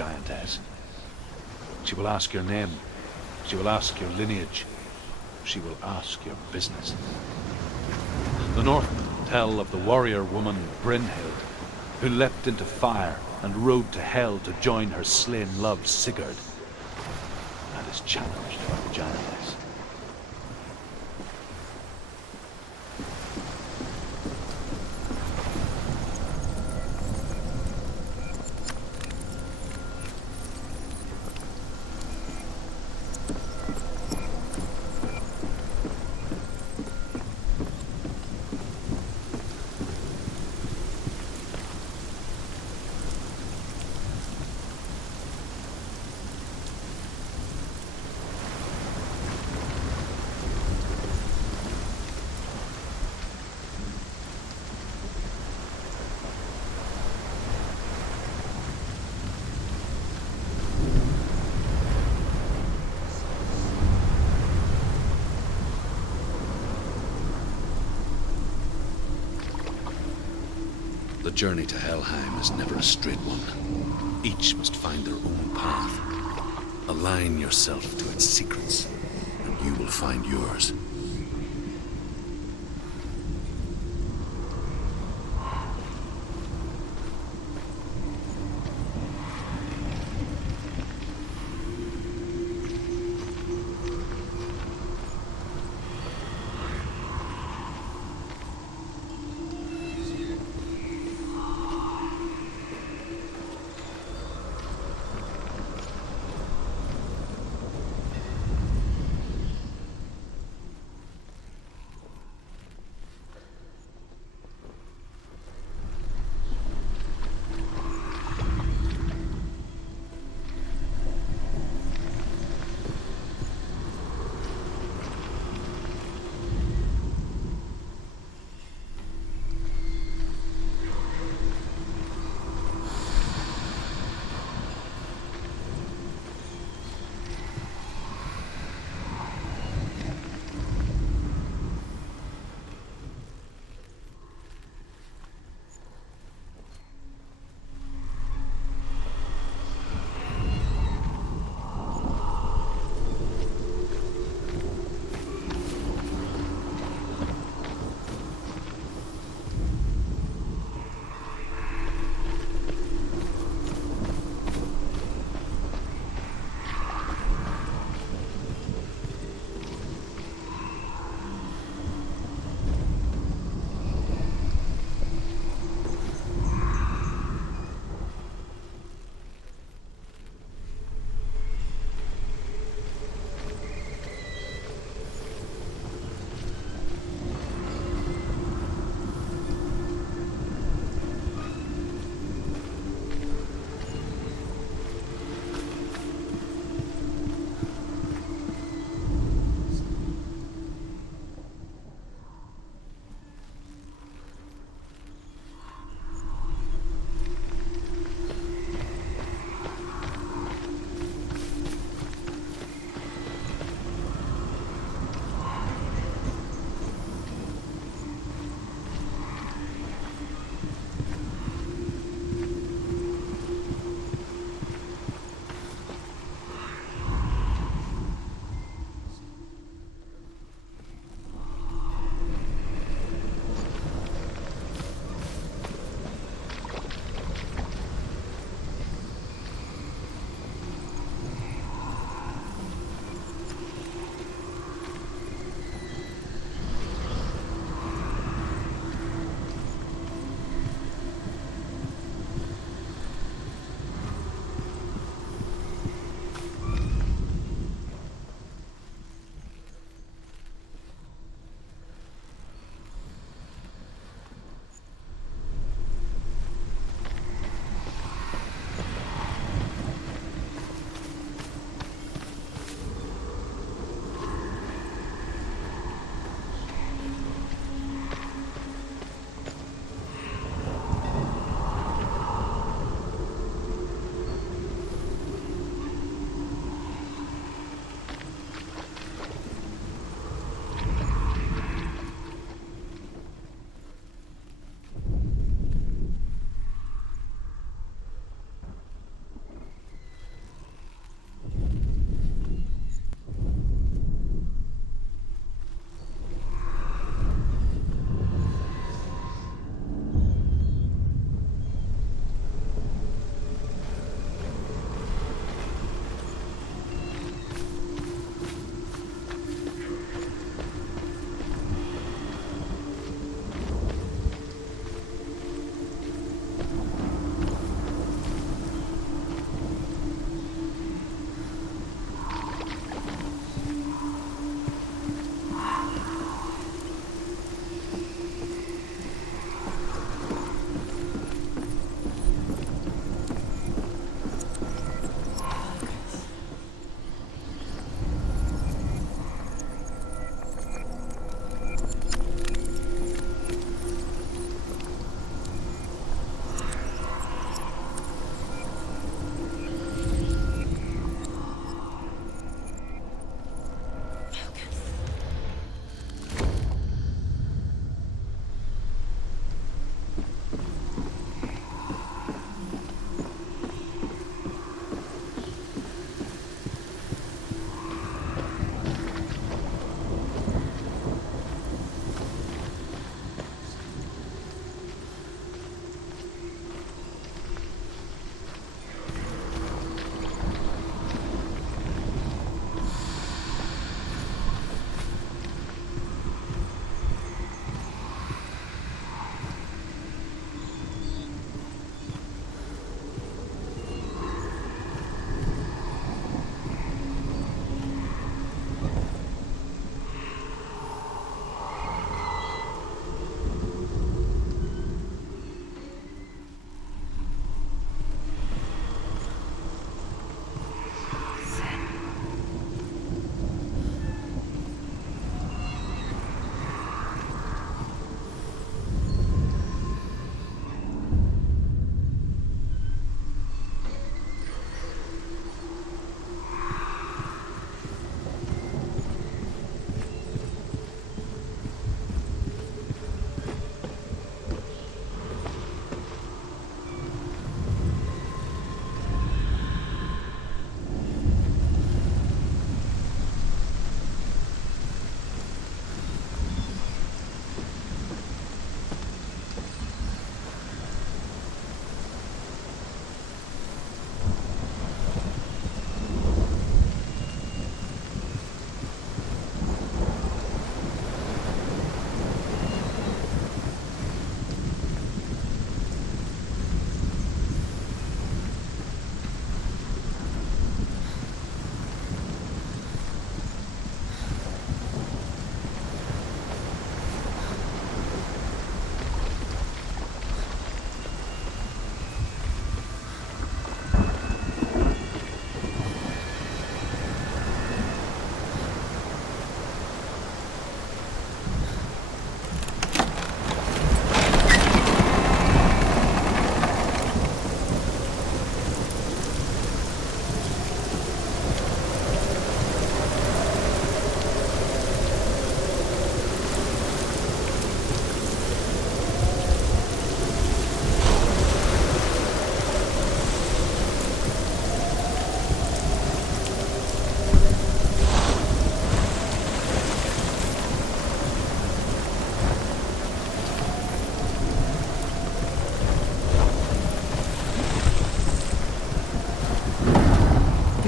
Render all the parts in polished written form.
giantess. She will ask your name. She will ask your lineage. She will ask your business. The Northmen tell of the warrior woman Brynhild, who leapt into fire and rode to hell to join her slain love Sigurd, and is challenged by the giantess. The journey to Helheim is never a straight one. Each must find their own path. Align yourself to its secrets, and you will find yours.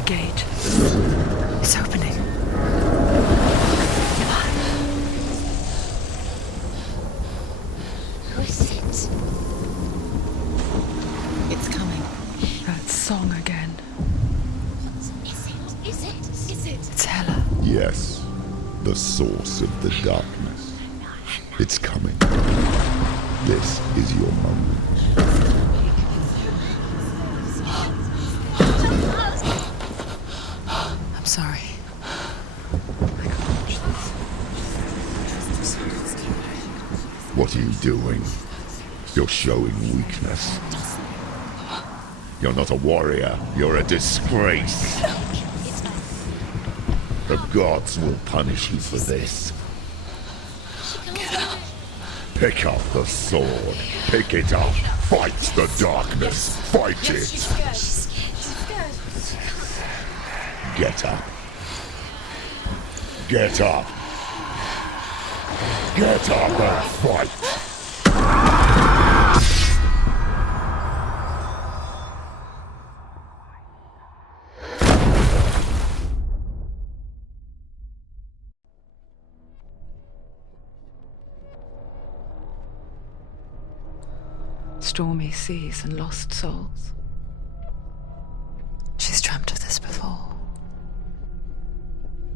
gate. It's opening. Who is it? It's coming. That song again. Is it? It's Hela. Yes, the source of the darkness. It's coming. This is your moment. I'm sorry. What are you doing? You're showing weakness. You're not a warrior. You're a disgrace. The gods will punish you for this. Pick up the sword. Pick it up. Fight the darkness. Fight it. Get up. Get up. Get up and fight. Stormy seas and lost souls. She's dreamt of this before.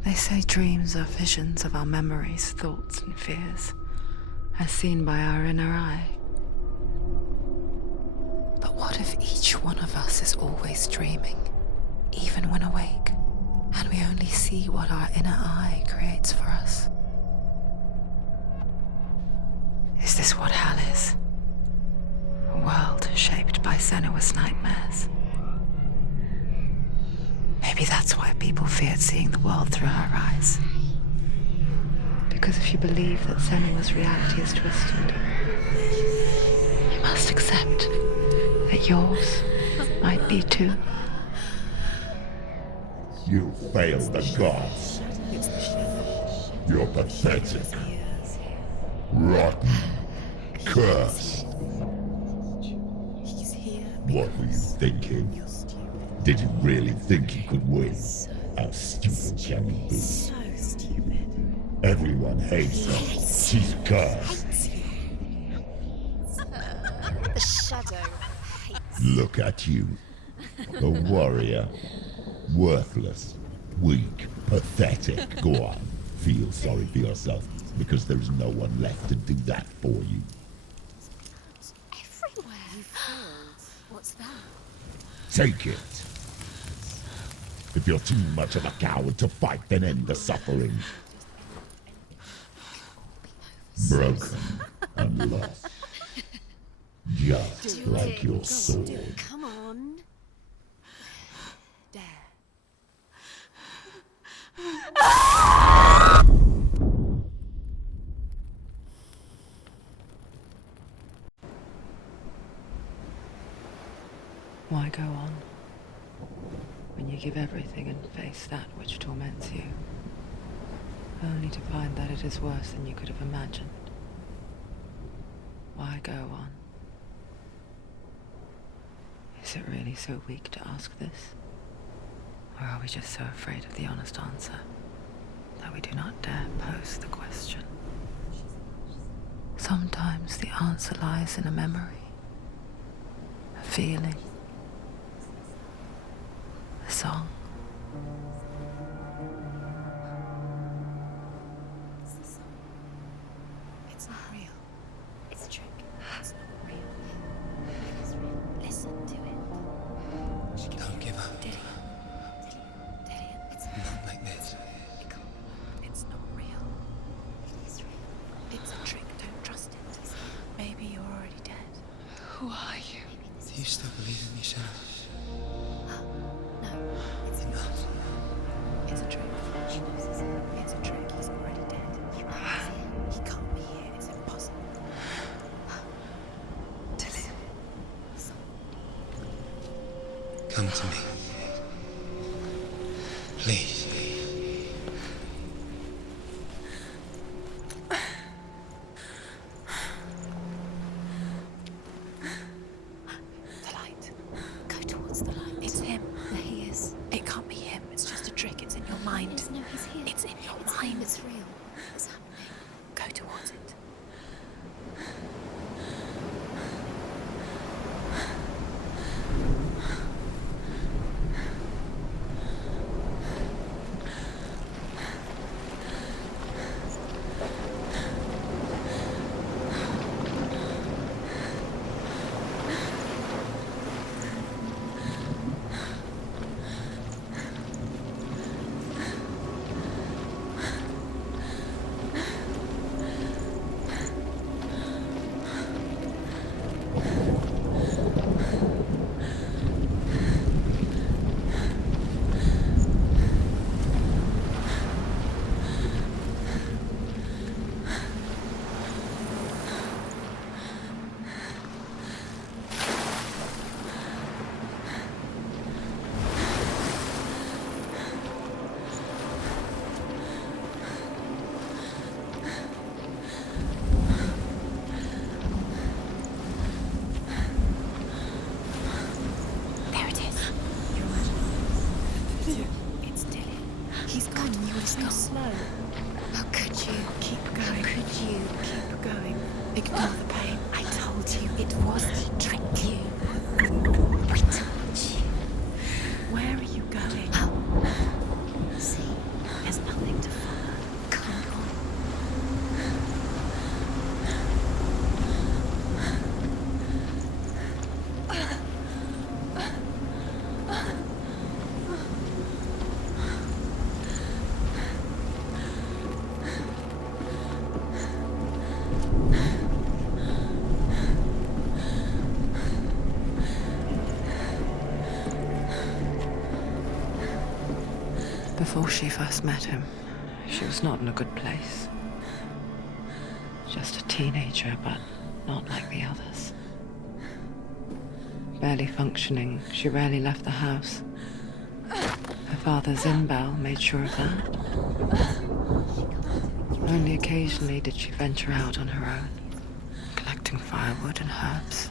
They say dreams are visions of our memories, thoughts, and fears, as seen by our inner eye. But what if each one of us is always dreaming, even when awake, and we only see what our inner eye creates for us? Is this what hell is? A world shaped by Senua's nightmares. Maybe that's why people feared seeing the world through her eyes. Because if you believe that Senua's reality is twisted, you must accept that yours might be too. You failed the gods. You're pathetic. Rotten. Cursed. What were you thinking? Did you really think you could win? How stupid can you be? So stupid. Everyone hates her. She's cursed. The shadow hates. Look at you. A warrior. Worthless. Weak. Pathetic. Go on. Feel sorry for yourself, because there is no one left to do that for you. Everywhere. You failed. What's that? Take it. If you're too much of a coward to fight, then end the suffering. Broken and lost. Just like your sword. Come on. Dare. Why go on when you give everything and face that which torments you, only to find that it is worse than you could have imagined? Why go on? Is it really so weak to ask this? Or are we just so afraid of the honest answer that we do not dare pose the question? Sometimes the answer lies in a memory, a feeling, a song. It's not real. It's a trick. It's not real. It's real. Listen to it. Don't give up. Did it? It's Not like this. it can't. It's not real. It is real. It's a trick. Don't trust it. Maybe you're already dead. Who are you? Do you still believe in me, Senua? No, it's Enough. It's a trick. She knows it's a trick. He's already dead. He can't be here. It's impossible. Tilly. Come to me. Please. The light. Go towards the light. It's him. There he is. It can't be him. Just go slow. How could you? Keep going. How could you? Keep going. Ignore the pain. I told you it was to trick you. I told you. Where are you going? Oh. See, there's nothing to follow. Come on. Before she first met him, she was not in a good place. Just a teenager, but not like the others. Barely functioning, she rarely left the house. Her father's in-bell made sure of that. Only occasionally did she venture out on her own, collecting firewood and herbs.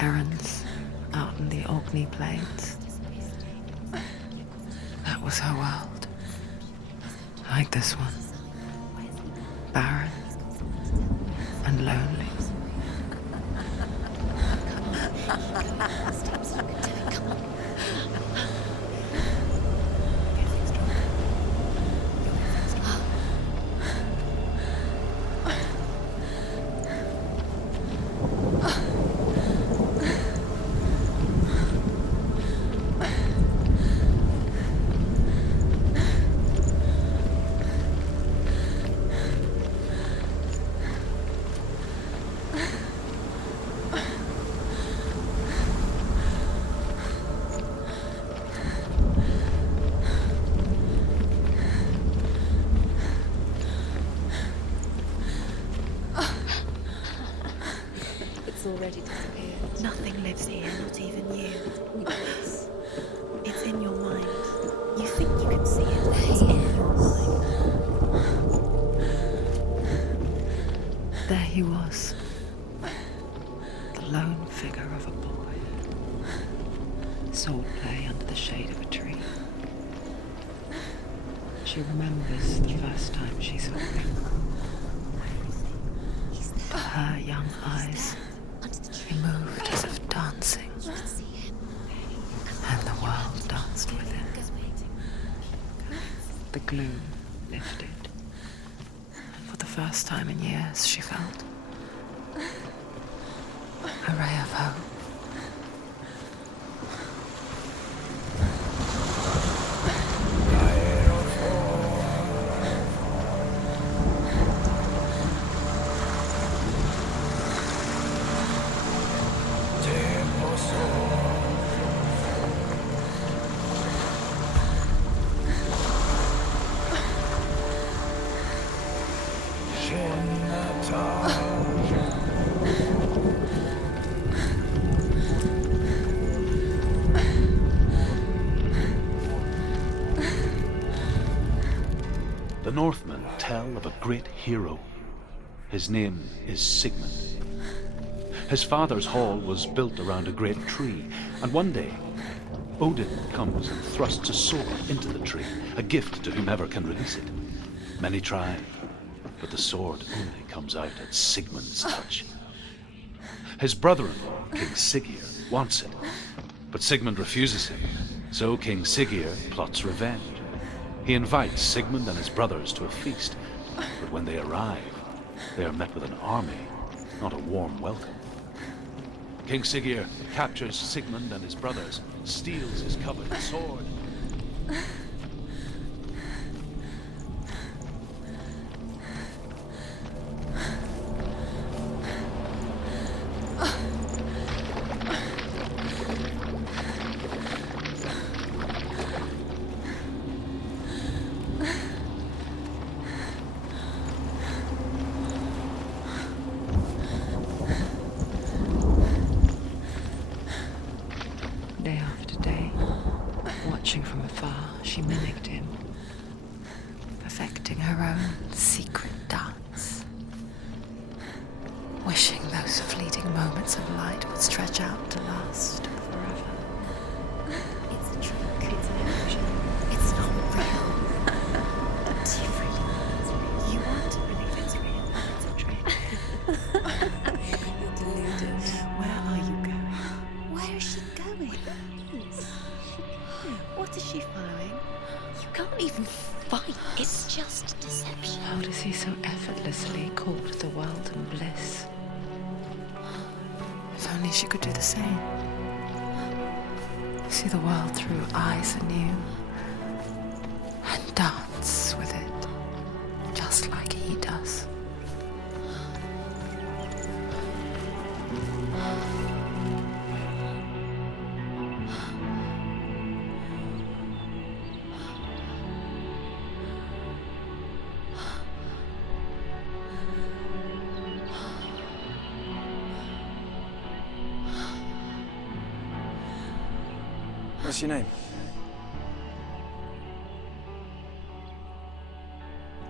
Errands out in the Orkney Plains. That was her world. Like this one. Barren and lonely. Already disappeared. Nothing lives here, not even you. Yes. It's in your mind. You think you can see it, but it's in your mind. There he was. The lone figure of a boy. Sword play under the shade of a tree. She remembers the first time she saw him. Her young eyes. He moved as if dancing, and the world danced with him. The gloom lifted, and for the first time in years she felt a ray of hope. The Northmen tell of a great hero. His name is Sigmund. His father's hall was built around a great tree, and one day Odin comes and thrusts a sword into the tree, a gift to whomever can release it. Many try, but the sword only comes out at Sigmund's touch. His brother-in-law, King Siggeir, wants it, but Sigmund refuses him, so King Siggeir plots revenge. He invites Sigmund and his brothers to a feast, but when they arrive, they are met with an army, not a warm welcome. King Siggeir captures Sigmund and his brothers, steals his coveted sword. Day after day, watching from afar, she mimicked him, perfecting her own secret dance, wishing those fleeting moments of light would stretch out to last forever. It's a trick. It's an illusion. It's not real. What is she following? You can't even fight. It's just deception. How does he so effortlessly court the world and bliss? If only she could do the same. See the world through eyes anew and dance with it, just like he does. What's your name?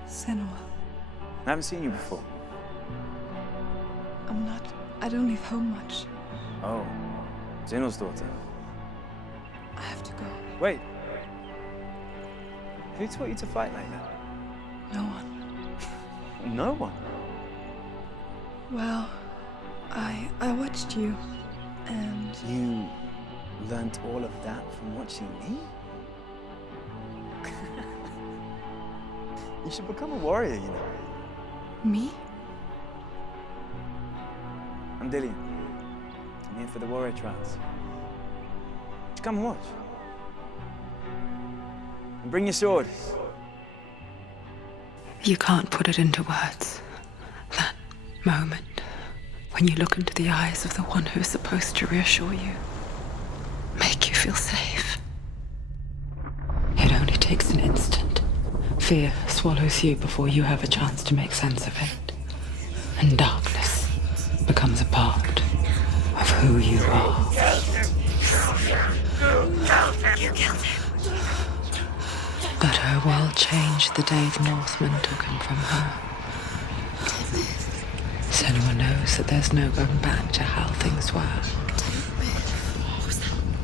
Senua. I haven't seen you before. I don't leave home much. Oh, Zenua's daughter. I have to go. Wait. Who taught you to fight like that? No one. No one. Well, I watched you, and You learnt all of that from watching me? You should become a warrior, you know. me? I'm Dillian. I'm here for the warrior trials. Just come and watch. And bring your sword. You can't put it into words. That moment when you look into the eyes of the one who's supposed to reassure you, make you feel safe. It only takes an instant. Fear swallows you before you have a chance to make sense of it. And darkness becomes a part of who you are. You killed him. But her world changed the day the Northmen took him from her. Senua knows that there's no going back to how things were.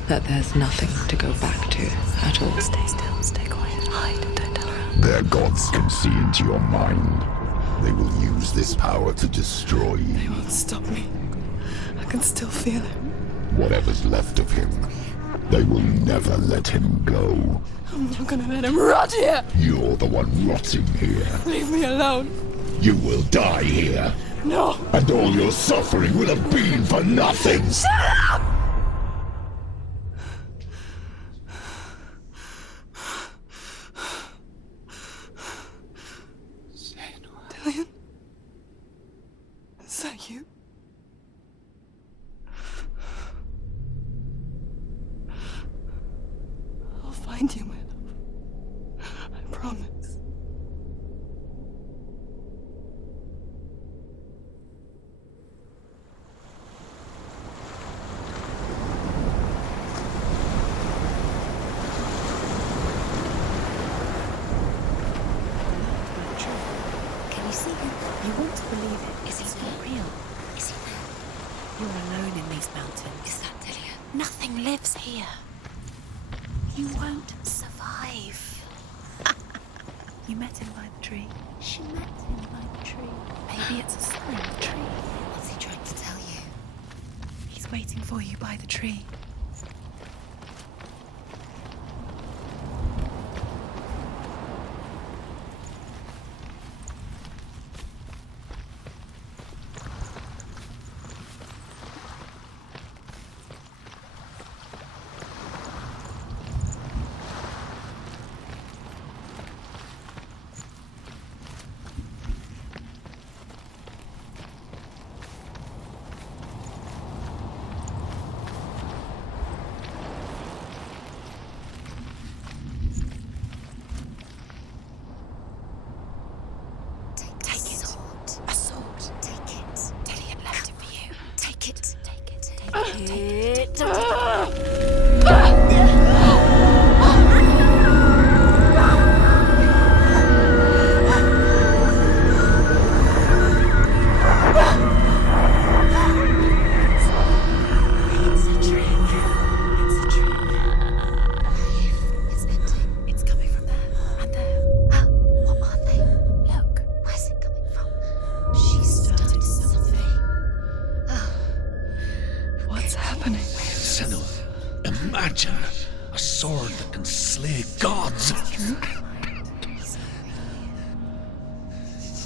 That there's nothing to go back to at all. Stay still, stay quiet, hide, don't tell her. Their gods can see into your mind. They will use this power to destroy They you. won't stop me. I can still feel him. Whatever's left of him, they will never let him go. I'm not gonna let him rot here. You're the one rotting here. Leave me alone. You will die here. No. And all your suffering will have been for nothing. Dillian? Is that you? I'll find you, my love. I promise. Can you see him? You want to believe it. Is he not real? Is he there? You're alone in these mountains. Is that Dillian? Nothing lives here. You won't survive. You met him by the tree. She met him by the tree. Maybe it's a sign. The tree. What's he trying to tell you? He's waiting for you by the tree. sword that can slay gods.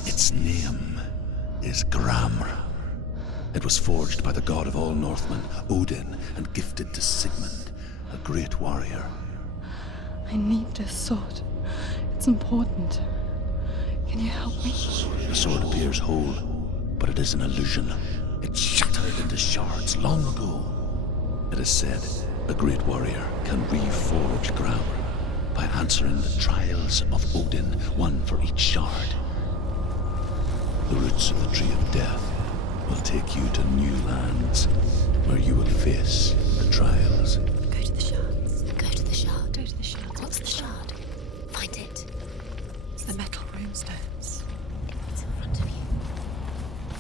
Its name is Gramr. It was forged by the god of all Northmen, Odin, and gifted to Sigmund, a great warrior. I need this sword. It's important. Can you help me? The sword appears whole, but it is an illusion. It shattered into shards long ago. It is said a great warrior can reforge Gramr by answering the trials of Odin, one for each shard. The roots of the Tree of Death will take you to new lands where you will face the trials. Go to the shards. Go to the shard. Go to the shard. What's the shard? Find it. It's the metal runestones. It's in front of you.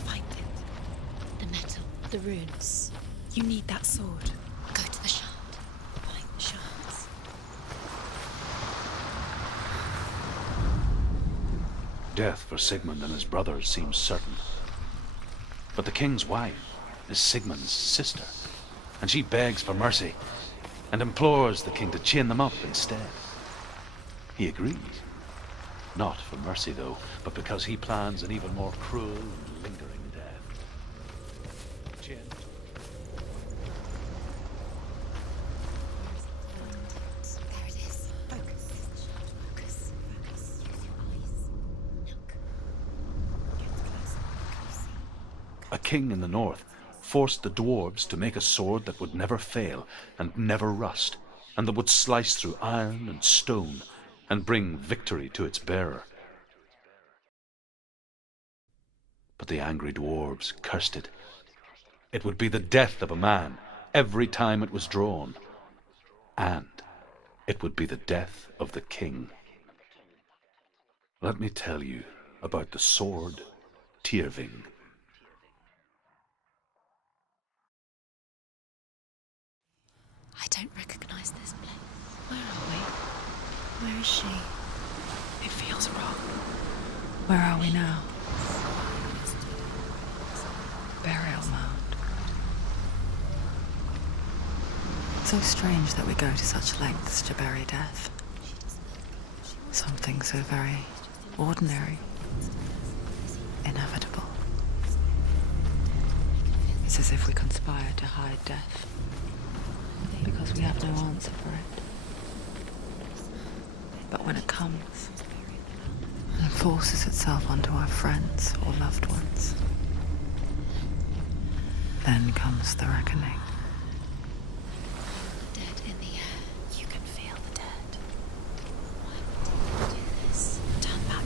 Find it. The metal. The runes. You need that sword. Go to the shard. Find the shards. Death for Sigmund and his brothers seems certain. But the king's wife is Sigmund's sister, and she begs for mercy and implores the king to chain them up instead. He agrees. Not for mercy, though, but because he plans an even more cruel and lingering death. Chain. There it is. Focus. Focus. Focus. Use your eyes. Look. Get closer. Can you see? A king in the north forced the dwarves to make a sword that would never fail and never rust, and that would slice through iron and stone and bring victory to its bearer. But the angry dwarves cursed it. It would be the death of a man every time it was drawn, and it would be the death of the king. Let me tell you about the sword Tyrving. I don't recognize this place. Where are we? Where is she? It feels wrong. Where are we now? Burial mound. So strange that we go to such lengths to bury death. Something so very ordinary, inevitable. It's as if we conspire to hide death, because we have no answer for it. But when it comes, and forces itself onto our friends or loved ones, then comes the reckoning. Dead in the air. You can feel the dead. Why would you do this? Turn back.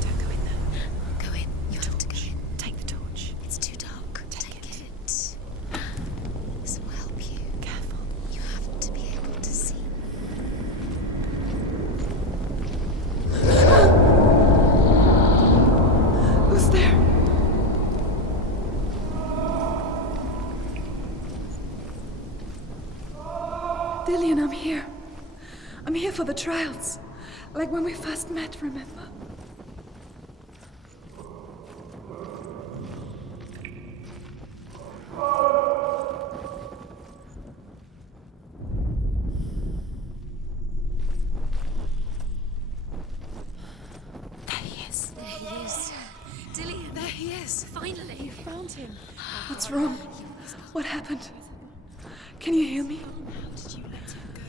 Don't go in there. Go in. You have to go in. Take the torch. It's too dark. Take it. This will help you. Careful. You have to be able to see. Who's there? Dillian, I'm here. I'm here for the trials. Like when we first met, remember? There he is. There he is. Dillian, there he is. Finally. You found him. What's wrong? What happened? Can you hear me? How did you let him go?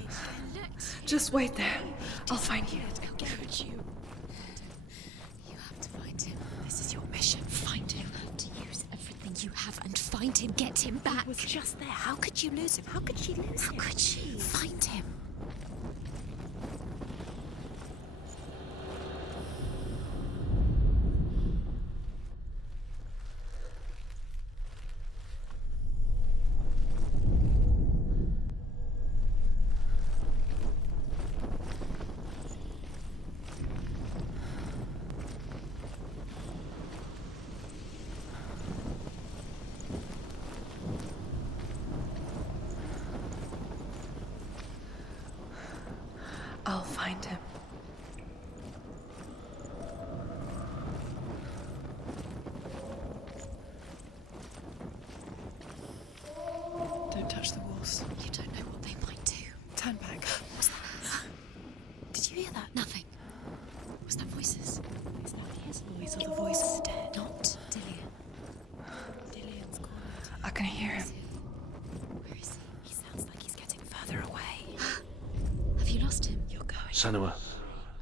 Just wait there. I'll find you. How could you? You have to find him. This is your mission. Find him. You have to use everything you have and find him. Get him back. He was just there. How could you lose him? How could she lose him? How could she? Find him. I'll find him. Don't touch the walls. You don't know what they might do. Turn back. Was trust him. You're going. Senua,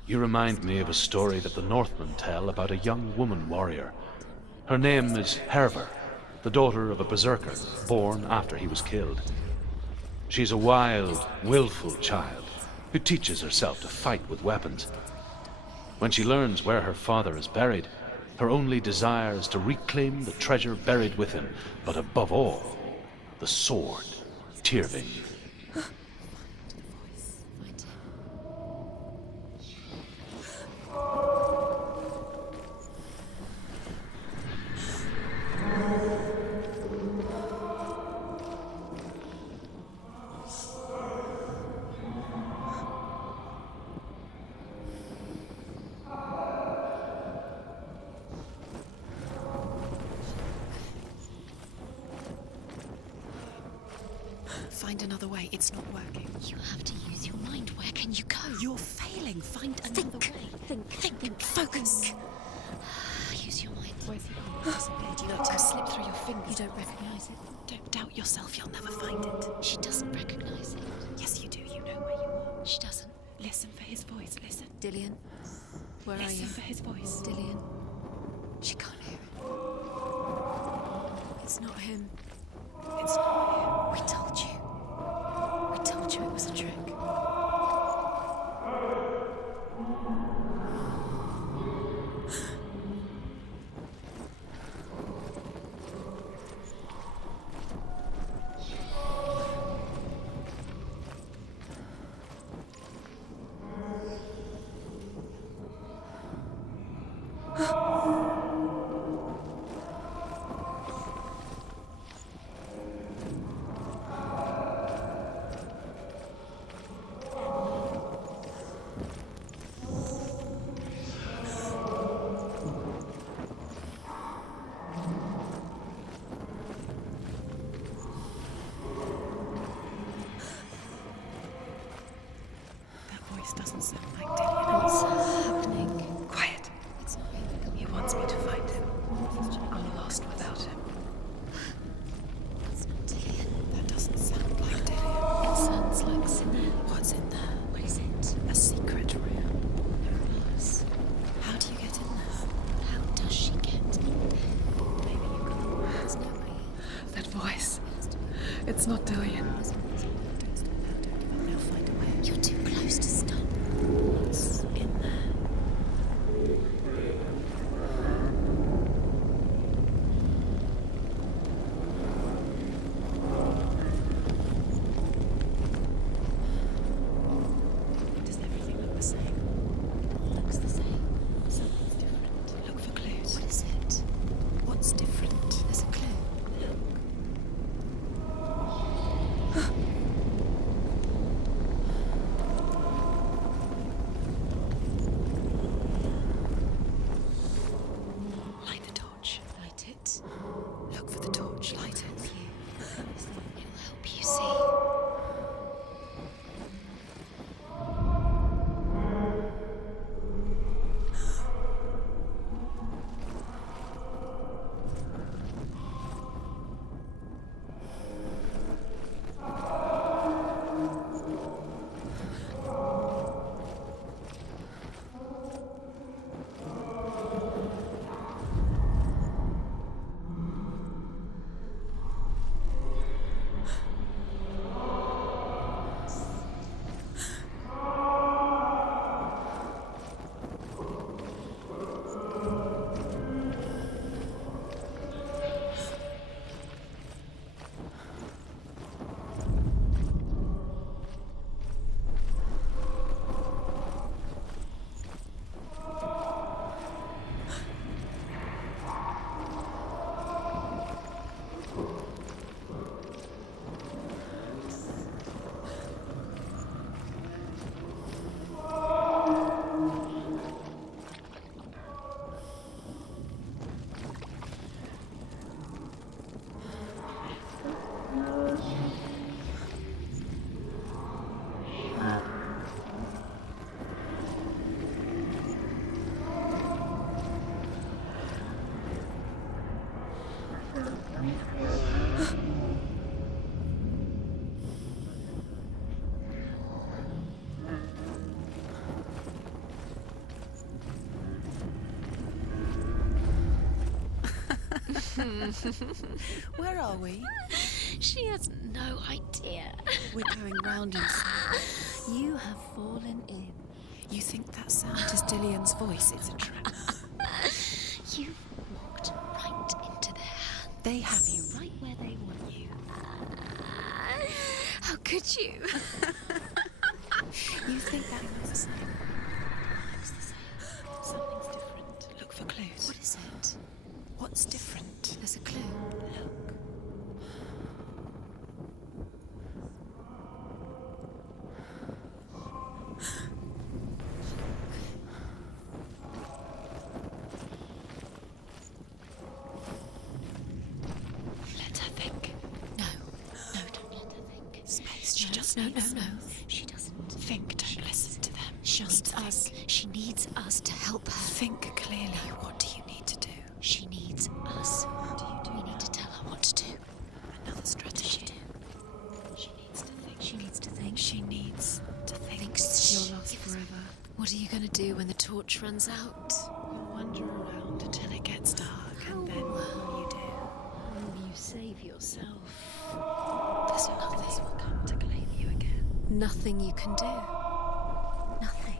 you remind me of a story that the Northmen tell about a young woman warrior. Her name is Herver, the daughter of a berserker, born after he was killed. She's a wild, willful child who teaches herself to fight with weapons. When she learns where her father is buried, her only desire is to reclaim the treasure buried with him, but above all, the sword, Tyrving. Find another way. It's not working. You have to use your mind. Where can you go? You're failing. Find another way. Think. Focus. Use your mind. Where's he gone? He disappeared. You let him slip through your fingers. You don't recognize it. Don't doubt yourself. You'll never find it. She doesn't recognize it. Yes, you do. You know where you are. She doesn't. Listen for his voice. Listen. Dillian, where are you? Listen for his voice. Dillian, She can't hear it. it's not him. It's not him. We told you. We told you it was a trick. Doesn't sound like Dillian. What's happening? Quiet. It's not him. He wants me to find him. I'm lost without him. It's not Dillian. That doesn't sound like Dillian. It sounds like Senua. What's in there? What is it? A secret room. Yes. How do you get in there? How does she get in there? Maybe you can. There's no way. That voice. It has to be. It's not Dillian. Don't stop now. Now find a way. You're too close to stop. What's in there? Does everything look the same? Looks the same. Something's different. Look for clues. What is it? What's different? There's a clue. Look. Where are we? She has no idea. We're going round in circles. You have fallen in. You think that sound is Dillian's voice? It's a trap. You've walked right into their hands. They have you Right where they want you. How could you? You think that was the same? It's the same. Something's different. Look for clues. What is it? What's different? There's a clue. Look. Let her think. No, don't let her think. Space. She just no, needs no. She doesn't. Think. Don't listen to them. Just Think. us. She needs us to help her. Think clearly. What do you need to do? She needs us. What do you do? We need to tell her what to do. Another strategy. She needs to think. She needs to think. She needs to think. You're lost forever. What are you going to do when the torch runs out? You'll wander around until it gets dark, and then what will you do? You save yourself. There's nothing will come to claim you again. Nothing you can do. Nothing.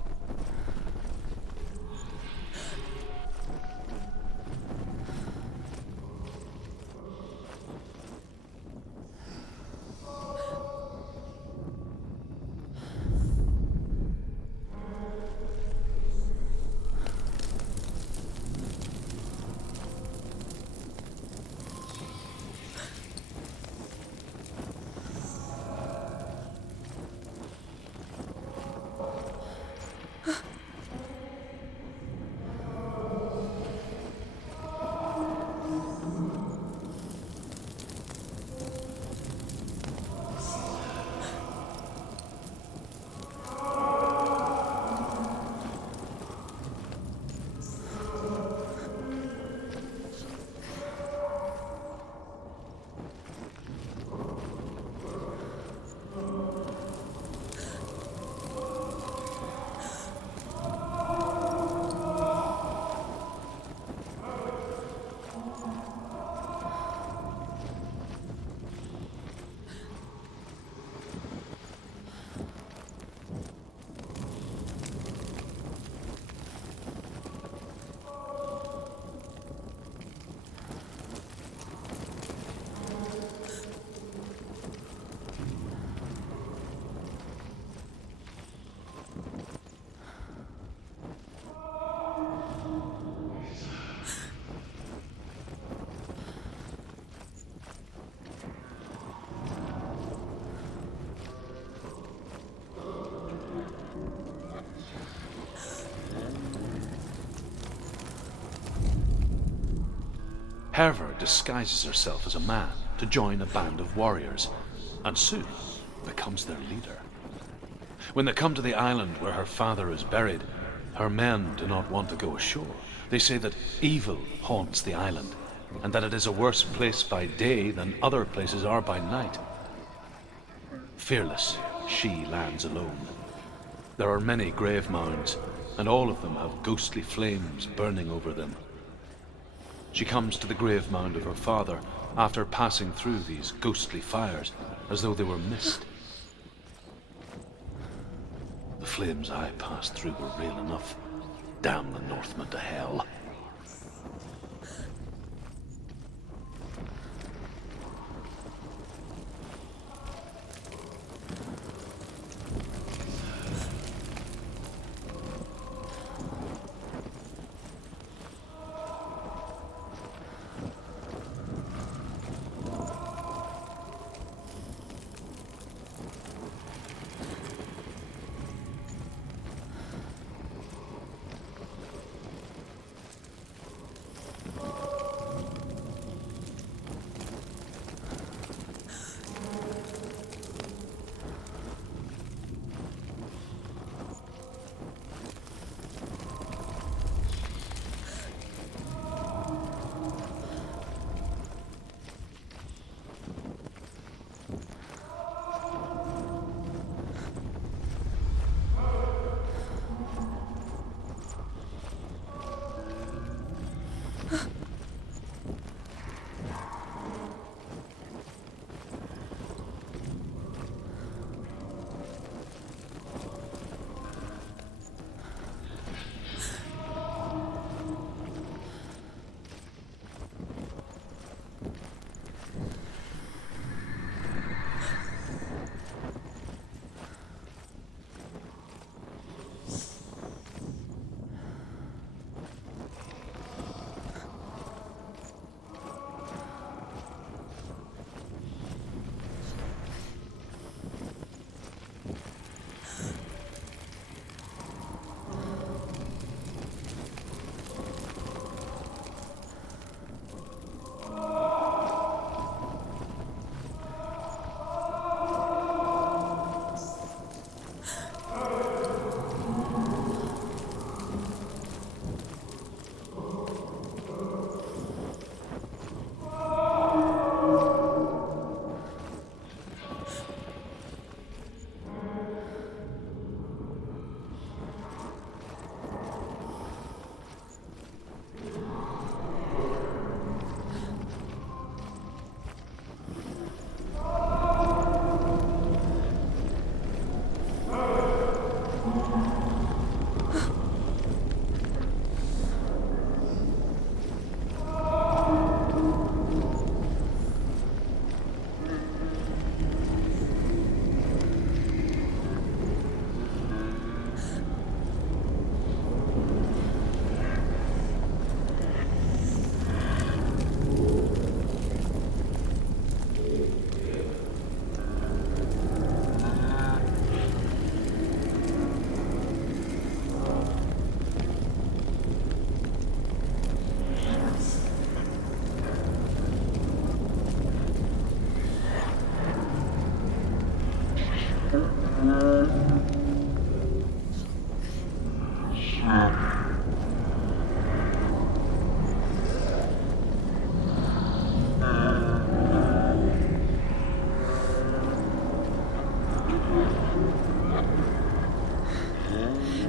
Herver disguises herself as a man to join a band of warriors, and soon becomes their leader. When they come to the island where her father is buried, her men do not want to go ashore. They say that evil haunts the island, and that it is a worse place by day than other places are by night. Fearless, she lands alone. There are many grave mounds, and all of them have ghostly flames burning over them. She comes to the grave mound of her father after passing through these ghostly fires as though they were mist. The flames I passed through were real enough. Damn the Northmen to hell.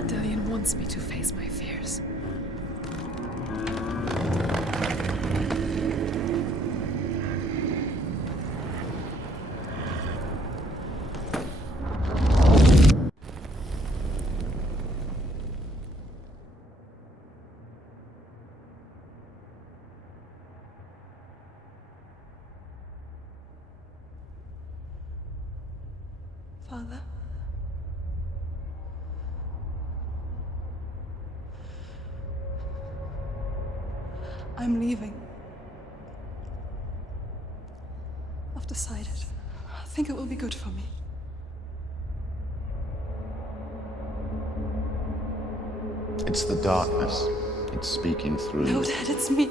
Dillion wants me to face my fears. Father? I'm leaving. I've decided. I think it will be good for me. It's the darkness. It's speaking through No, you. Dad, it's me.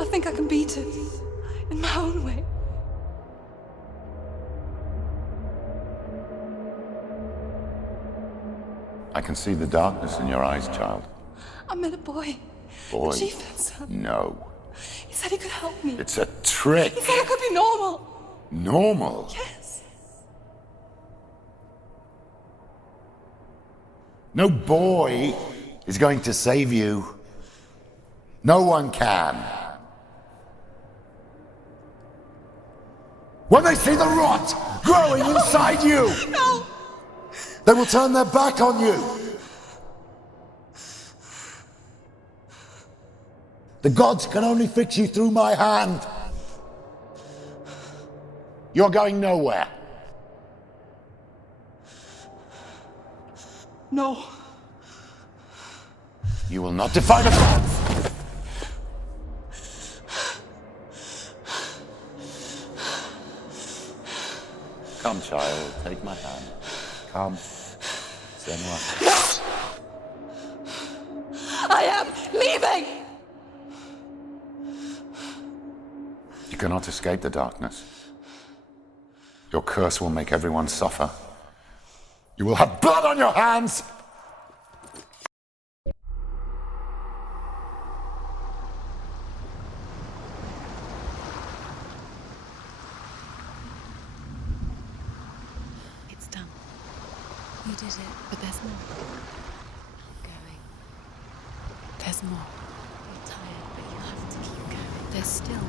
I think I can beat it. In my own way. I can see the darkness in your eyes, child. I met a boy. Boy. The chieftain's son. No. He said he could help me. It's a trick. He said I could be normal. Normal? Yes. No boy is going to save you. No one can. When they see the rot growing inside you, No! they will turn their back on you. The gods can only fix you through my hand. You're going nowhere. No. You will not defy the gods. Come, child, take my hand. Come. Senua. No! I am leaving! You cannot escape the darkness. Your curse will make everyone suffer. You will have blood on your hands! It's done. You did it, but there's more. Keep going. There's more. You're tired, but you have to keep going. There's still